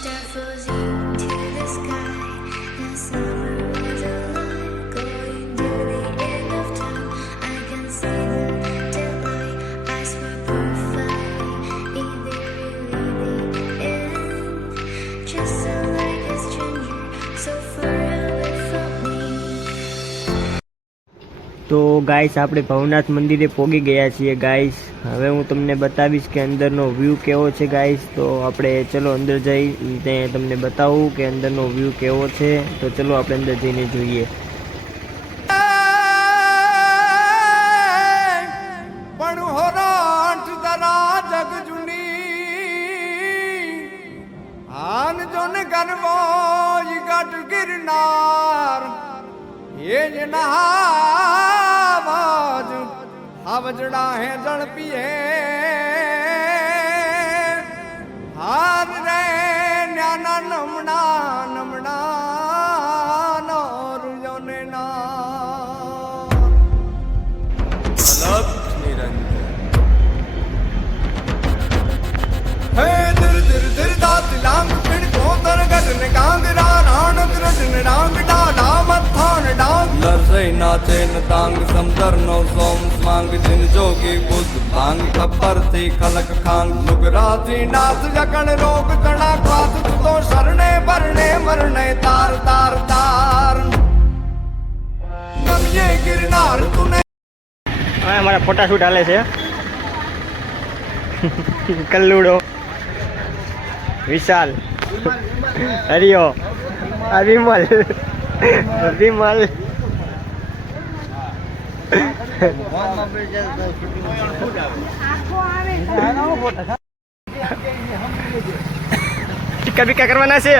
તો ગાઈસ આપણે ભવનાથ મંદિરે પહોંચી ગયા છીએ ગાઈસ. હવે હું તમને બતાવીશ કે અંદરનો વ્યૂ કેવો છે ગાઈસ. તો આપણે ચલો અંદર જઈને તમને બતાવું કે અંદરનો વ્યૂ કેવો છે. તો ચલો આપણે અંદર જઈને જોઈએ. आवजड़ा है जल पिए हार रे न्याना नमना नमना नौर योने ना अलग निरंजन हे दिर दिर दिर दात लांग पिड़ को तर गजन कांगरा राण कृष्ण डांग डाला मत्थान डांग लरसे नाचे न तांग समदर नो सोम स्वांग जिन जोगी बुद्ध भांग खबर थी खलक खांग नुगराती नाथ जकण रोग तना क्वात तो शरणे भरणे मरणे तार तार तार नम ये गिरनार तूने हमारा फोटा शूट हाले છે કલ્લુડો વિશાલ હરિયો વિમલ વિમલ ટીકા બીકા કરવાના છે.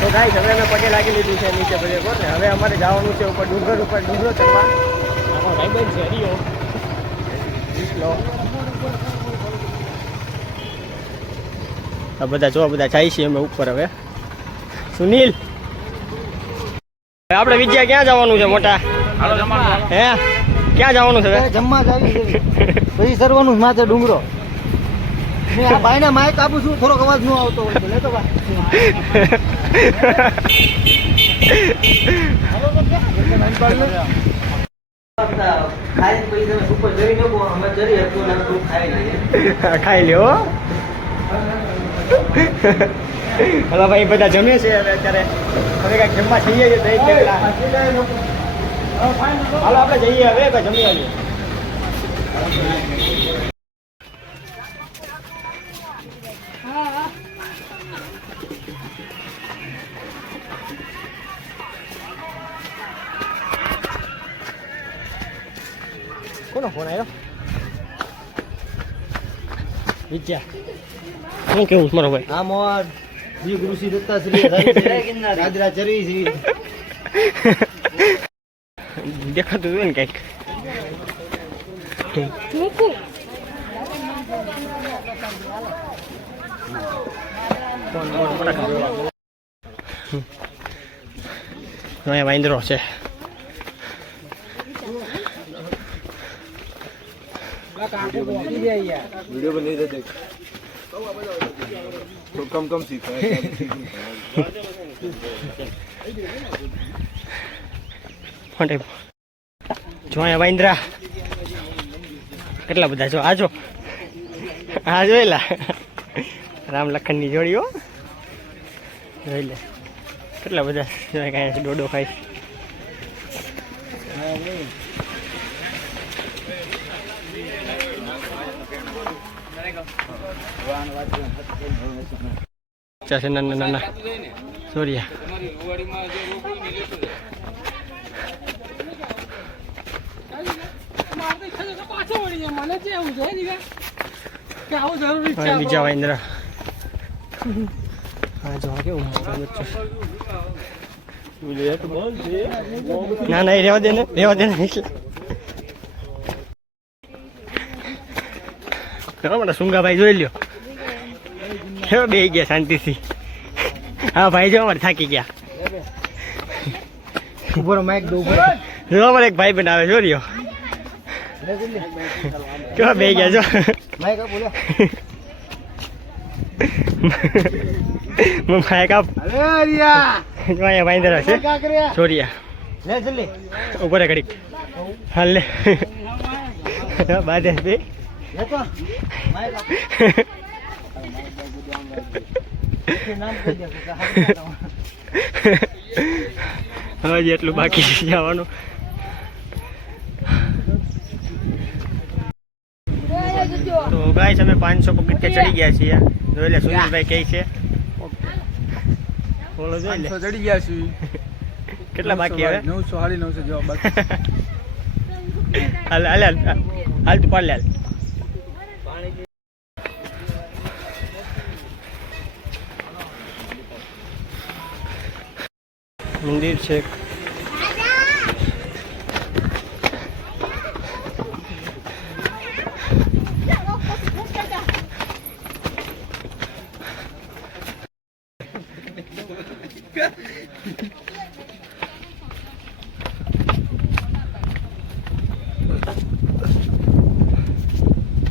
તો ગાઈસ હવે અમે પગે લાગી લીધું છે નીચે બધે કોર ને. હવે અમારે જવાનું છે ઉપર ડુંગર ચડવા. અમારો ભાઈબંધ છે હરિયો આ બધા જો બધા જાય છે અમે ઉપર. હવે સુનિલ આપણે વિજયા ક્યાં જવાનું છે મોટા? હે ક્યાં જવાનું છે? જમવા જાવી છે પછી સરવાનું માથે ડુંગરો. મેં આ ભાઈને માઇક આપું છું, થોડોક અવાજ ન આવતો હોય તો લેતો ભાઈ. ખાઈ લ્યો. હલો ભાઈ બધા જમે છે હવે અત્યારે. હવે કઈક જમવા જઈએ છીએ દહીં થેપલા. હાલો આપણે જઈએ હવે કઈ જમી આવીએ. કોનો ફોન આવ્યો? વિદ્યા શું કેવું મારો ભાઈ? આ મોર શ્રી ગુરુ શ્રી દત્તાશ્રી રાજરાજ ચરી છે. દેખાતું હોય ને કઈક. વાંદરો છે. वीडियो बन नहीं देते तो कम कम सीखा है. જો અહીંયા વાંદરા કેટલા બધા. જો આજો આ જોયેલા રામ લખન ની જોડીઓ જોઈ લે કેટલા બધા. કાંઈ ડોડો ખાય. છે નાના નાના સોરિયા. બીજા વાંદરા. હા જો કેવું ના ના રેવા દે ને રેવા દે ને. મારા સુંગાભાઈ જોઈ લ્યો કેવો બે ગયા શાંતિથી. હા ભાઈ જો અમારે થાકી ગયા. ઉપર માઇક દો. જો અમારે એક ભાઈ બનાવે જો રહ્યો કેવા બે ગયા છો માઈક આપો લે માઈક આપ અરે રિયા અહીંયા બાંધેલા છે કા કર્યા છોરિયા લે જલ્દી ઉપર ઘડીક હાલ લે બાદે બે લે તો માઈક આપો નામ કહી દે કે હજી એટલું બાકી છે જવાનું તો ગાઈસ અમે 500 પગથિયા ચડી ગયા છીએ જોઈ લે સુનિલભાઈ કહે છે બોલો જોઈ લે ચડી ગયા છીએ કેટલા બાકી હવે 900 950 જેવા બાકી હાલ હાલ હાલ હાલ તું પાડ લે હાલ મંદિર છે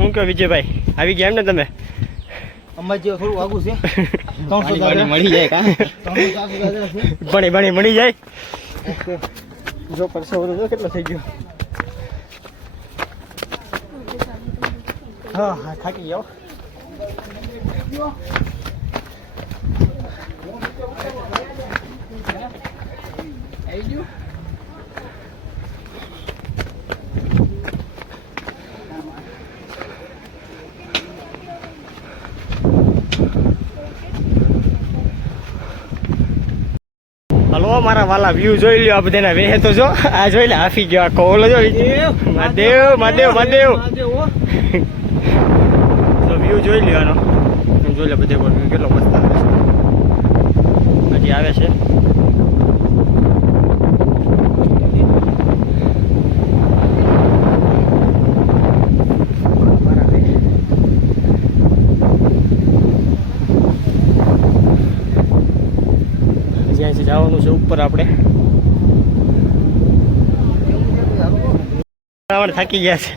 શું કહો વિજયભાઈ આવી ગયા એમ ને તમે અમાર જે થોડું આગું છે 300 મળી જાય કા 300 છે ભણી મળી જાય ઓકે જો પરસેવો જો કેટલો થઈ ગયો હા હા થાકી ગયો હલો મારા વાલા વ્યૂ જોઈ લ્યો આ બધાના વેહે તો જો આ જોઈ લે હાફી ગયો આ કોલો જો મહાદેવ મહાદેવ મહાદેવ તો વ્યૂ જોઈ લ્યો આનો જોઈ લે બધે કેટલો મસ્ત આવે છે હજી આવે છે જ્યાંથી જવાનું છે ઉપર આપણે થાકી ગયા છે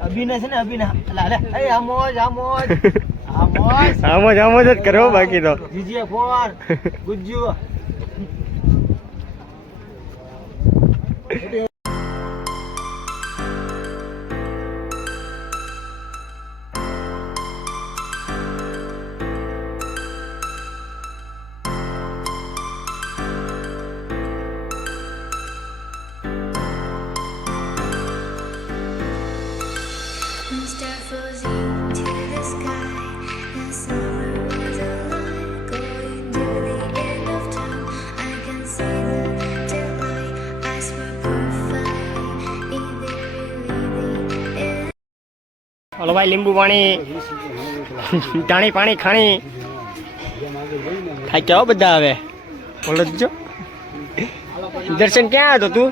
અભિનય છે ને અભિનય લા લે એ આમોજ જ કરો બાકી તો GGA for Gujju Star floating to the sky. The summer was alive, going to the end of time. I can see the daylight. Eyes were perfect. In the really hello ભાઈ લીંબુ પાણી ટાણી પાણી ખાણી ખાઈ જાઓ બધા હવે બોલો જો દર્શન ક્યાં હતો તું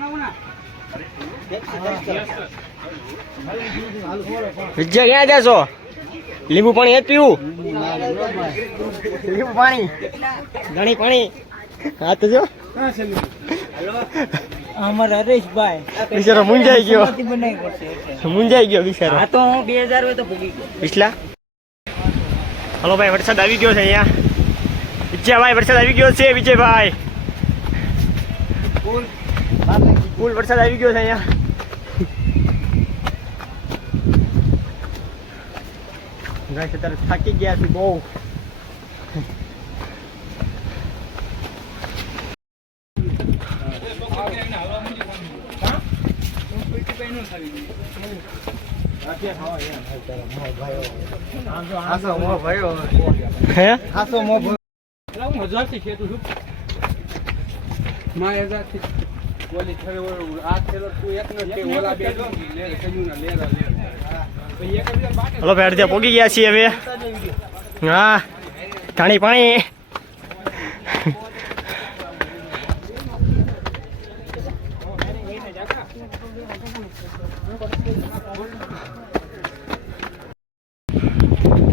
વિજય ક્યાં જશો લીંબુ પાણી એ પીવું લીંબુ પાણી ઘણી પાણી હા તો જો અમારા હરેશભાઈ બિચારો મુંજાઈ ગયો બિચારો આ તો 2000 હોય તો ભૂગી ગયો પિછલા હલો ભાઈ વરસાદ આવી ગયો છે અહીંયા વિજયભાઈ વરસાદ આવી ગયો છે વિજયભાઈ ફૂલ વરસાદ આવી ગયો છે અહીંયા અત્યારે થાકી ગયા છે બહુ હાસો મો ભાઈઓ હે હાસો મો મજાથી ખેતું છું હલો ભાઈ અડધે પોગી ગયા છીએ હવે. હા ધાણી પાણી.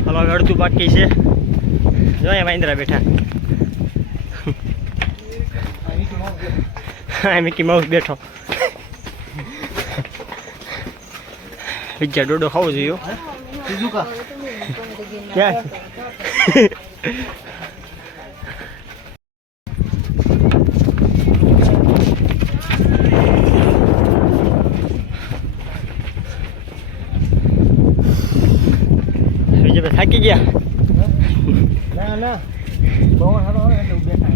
હલો હવે અડધું બાકી છે. જો અહીંયા વાંદરા બેઠા. હા મિકી માઉસ બેઠો. પિઝા ડોડો ખાવો જોઈએ. બીજું કા ક્યાં બીજે થાકી ગયા. ના ના બહુ સારો આવે એટલે બેઠા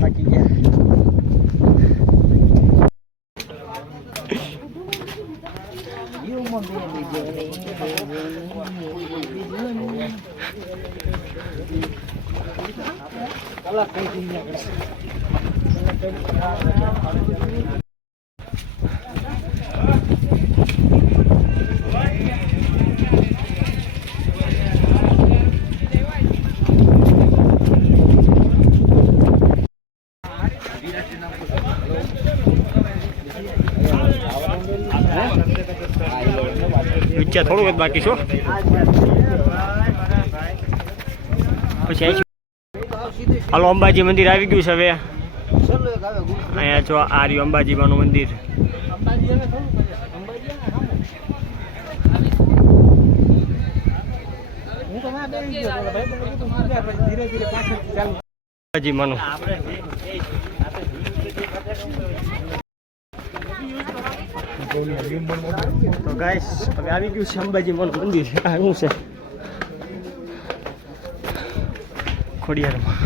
થાકી ગયા. પિઝા થોડુંક જ બાકી છો. પછી અહીં હાલો અંબાજી મંદિર આવી ગયું છે હવે. ચલો એક આવે ગુરુ અહીંયા જો આ રહ્યું અંબાજી માનું મંદિર. અંબાજી હવે થોડું કરે અંબાજી હું તો ના બેસી ગયો ભાઈ પણ કીધું ધીરે ધીરે પાછળ ચાલુ અંબાજી માનું. તો ગાઈસ હવે આવી ગયું છે અંબાજી માનું મંદિર. આ શું છે ખોડિયારમાં.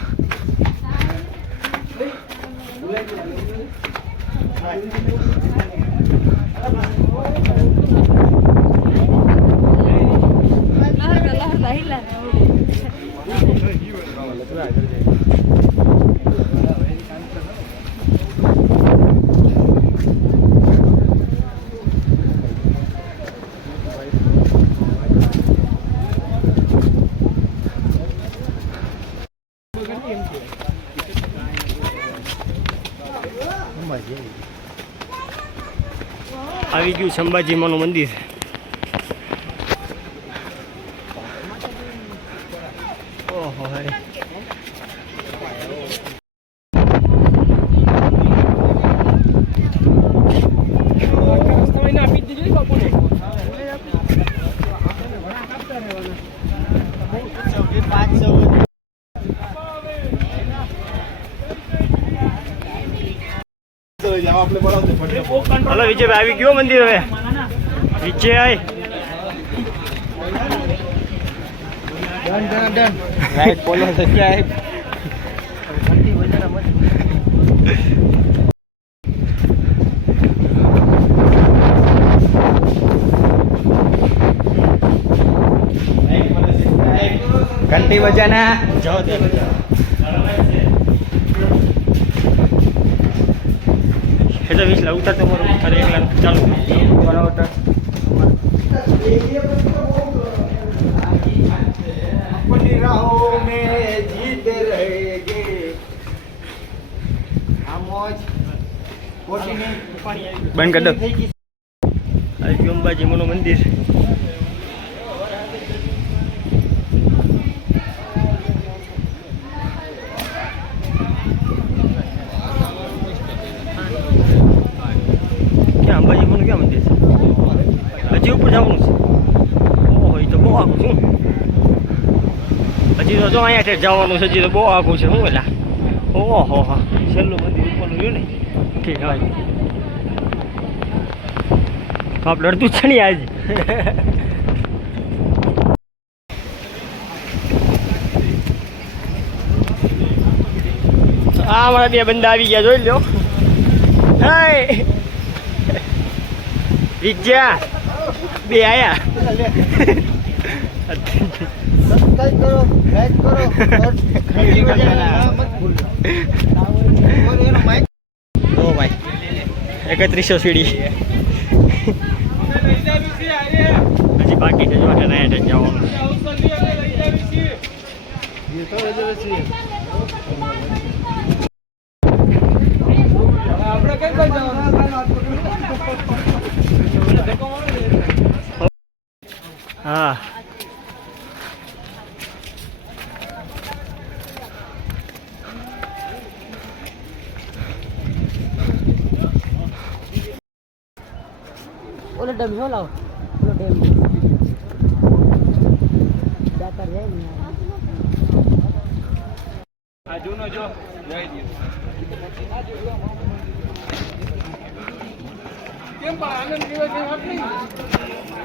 આવી ગયું છે અંબાજી માનું મંદિર. ઓહો હલો વિજયભાઈ આવી ગયો મંદિર હવે. વિજય ડન રાઈટ ફોલો સબસ્ક્રાઇબ ઘંટી વજારા મત ઘંટી વજાના જાઓ દે. એટલે 20 લાખ ઉતાર તમારું ઘરે એકલા ચાલુ બરાબર. अपनी राहों में जीते रहेंगे हम मौज कोटिनी બંધ કરી દો. આવી ગયું અંબાજી માનું મંદિર. ક્યાં અંબાજી માનું ક્યાં મંદિર છે? હજી ઉપર જવાનું છે. ઓહો એ તો બહુ આખું છું. હજી તો જો અહીંયા ઠેર જવાનું છે. હજી તો બહુ આખું છે. શું પેલા ઓહો હા છેલ્લું મંદિર ઉપરનું રહ્યું ને. ઠીક હવે આપણે અડધું છે ને આજ. આ મારા બે બંદા આવી ગયા જોઈ લો. હાય વિજ્યા બે આયા. સબસ્ક્રાઇબ કરો, લાઈક કરો, મત ભૂલતા. ઓર એનો માઇક ઓ ભાઈ 3100 સીડી હજી બાકી છે જો હેઠ જવાનું હા ઓલો ડેમ જો લાવો ઓલો ડેમ જાતા જાય ને આ જૂનો જો જઈ દે કેમ પણ આનંદ પીવા જેમ આપ નહીં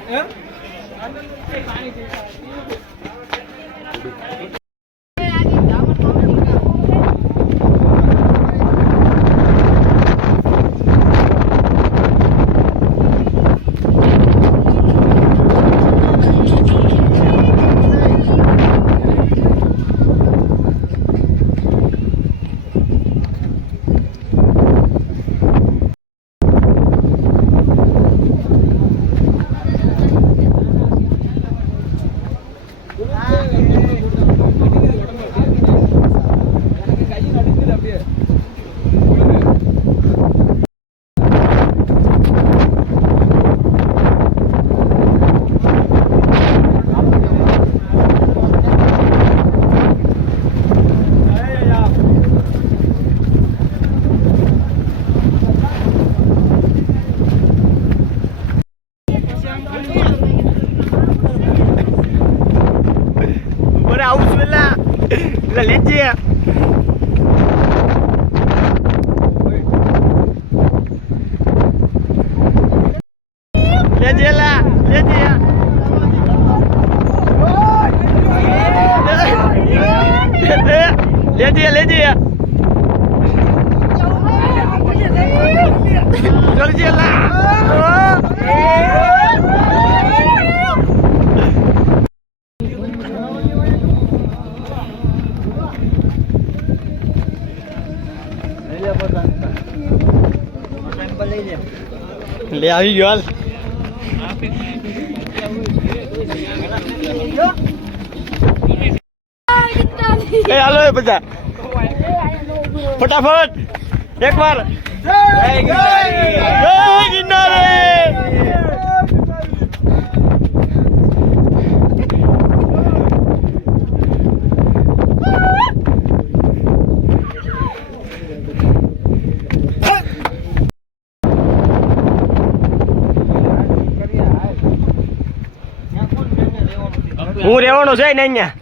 હે આનંદ પાણી પીવા લેજે લેજેલા લેજે લેજે લેજે લેજેલા લે આવી ગયો હાલ એ હાલો એ બધા ફટાફટ એકવાર જય ગિરનારે હું રહેવાનો છે ને અહીંયા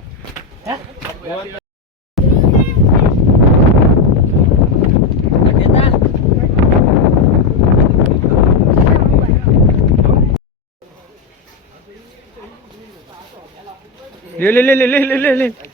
લે લે લે લે લે લે લે